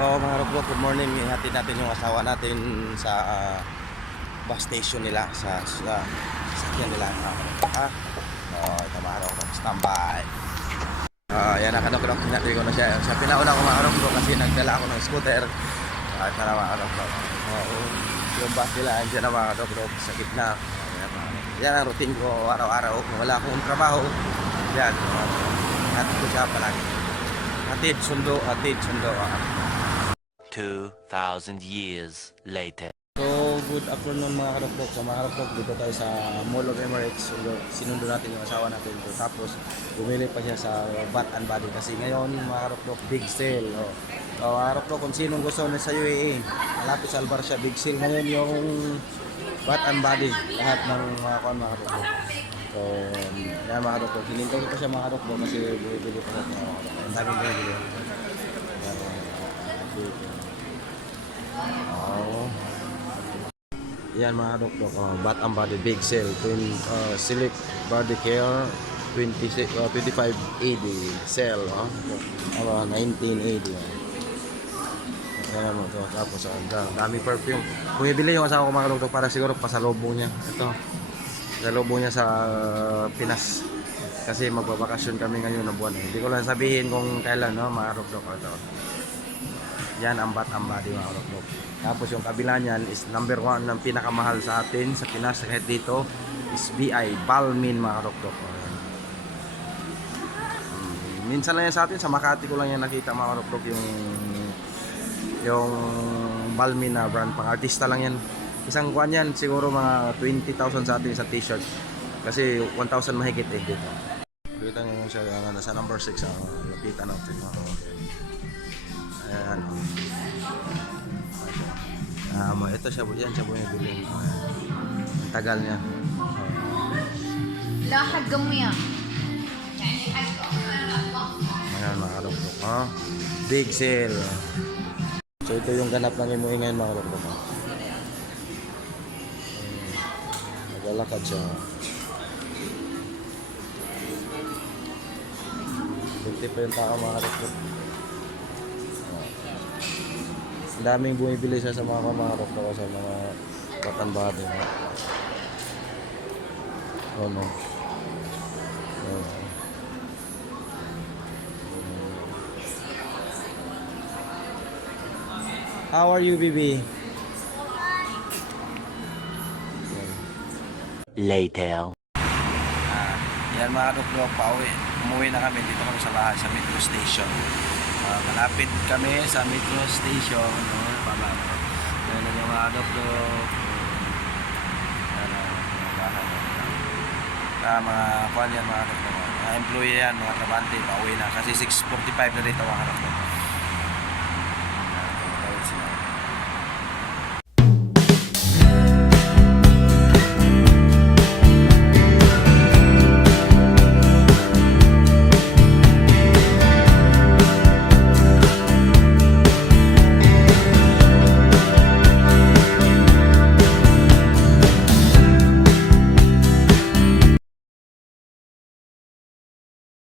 So mga Rockblock, good morning. Ihatid natin yung asawa natin sa bus station nila, sa sasakyan nila. Ito mga Rockblock, standby. Yan, nakadokdok. Hinatid ko na siya. Sa pinauna ko mga Rockblock kasi nagdala ako ng scooter. Ito na mga Rockblock. Yung bus nila, andyan na mga Rockblock sa gitna. Yan ang routine ko araw-araw. Kung wala akong trabaho, yan. Hatid ko siya palagi. Hatid, sundo, hatid, sundo. 2,000 years later. So, good afternoon mga Karokdok. Sa mga Karokdok, dito tayo sa Mall of Emirates. Sinundo natin yung asawa natin dito. Tapos, bumili pa siya sa Bath and Body. Kasi ngayon, mga Karokdok, big sale. So, mga Karokdok, kung sinong gusto na sa UAE, malapit sa Albarsha, big sale ngayon yung Bath and Body. Lahat ng mga Karokdok. So, yan mga Karokdok. Hinintay ko pa siya mga Karokdok kasi bumibili pa siya. Ang daming bumibili. Yan mga Rockblock, Bath and Body big sale, Select Body Care 2580 sale, 1980. Ayan mo to. Tapos ang dami perfume. Bumibili yung asawa ko mga Rockblock para siguro pasalubong niya. Ito, pasalubong niya sa Pinas. Kasi magbabakasyon kami ngayon na buwan. Hindi ko lang sabihin kung kailan, no, mga Rockblock. Ito. Yan ang Bath and Body mga Rockblock. Tapos yung kabila niyan is number 1 ng pinakamahal sa atin sa Pinas kahit dito is BI Balmin mga Rockblock. Minsan lang yan sa atin, sa Makati ko lang yan nakita mga Rockblock yung Balmin na brand, pang artista lang yan. Isang kuan yan siguro mga 20,000 sa atin sa t-shirt. Kasi 1,000 mahigit dito. Kita nyo siya nasa number 6 ang lapitan natin mga Rockblock. Ayan. Ito siya, yan siya bumibili. Tagal niya. Lahad gamya. Ayan mga Rockblock, big sale. So ito yung ganap ng imuwi ngayon mga Rockblock. Naglalakad siya. 50 pa yung tao mga Rockblock. Ang daming bumibili siya sa mga Rockblock, sa mga Bath and Body. No. How are you, baby? Later. Yan mga Rockblock, umuwi na kami. Dito kami sa bahay, sa metro station. Malapit kami sa metro station, no? Yan yung mga Rockblock. Mga kuhan yan mga Rockblock. Mga employee yan, mga trabante, pauwi na. Kasi 6:45 na dito mga Rockblock.